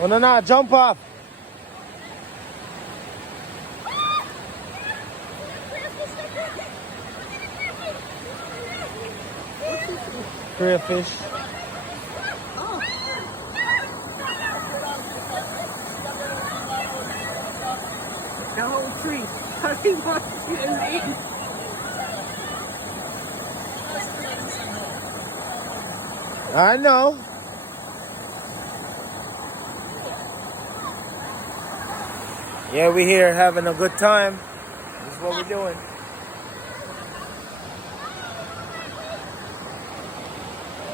Oh, no, no, jump off. Crayfish. The whole tree. He wants you to leave. I know. Yeah, we here having a good time. This is what we're doing.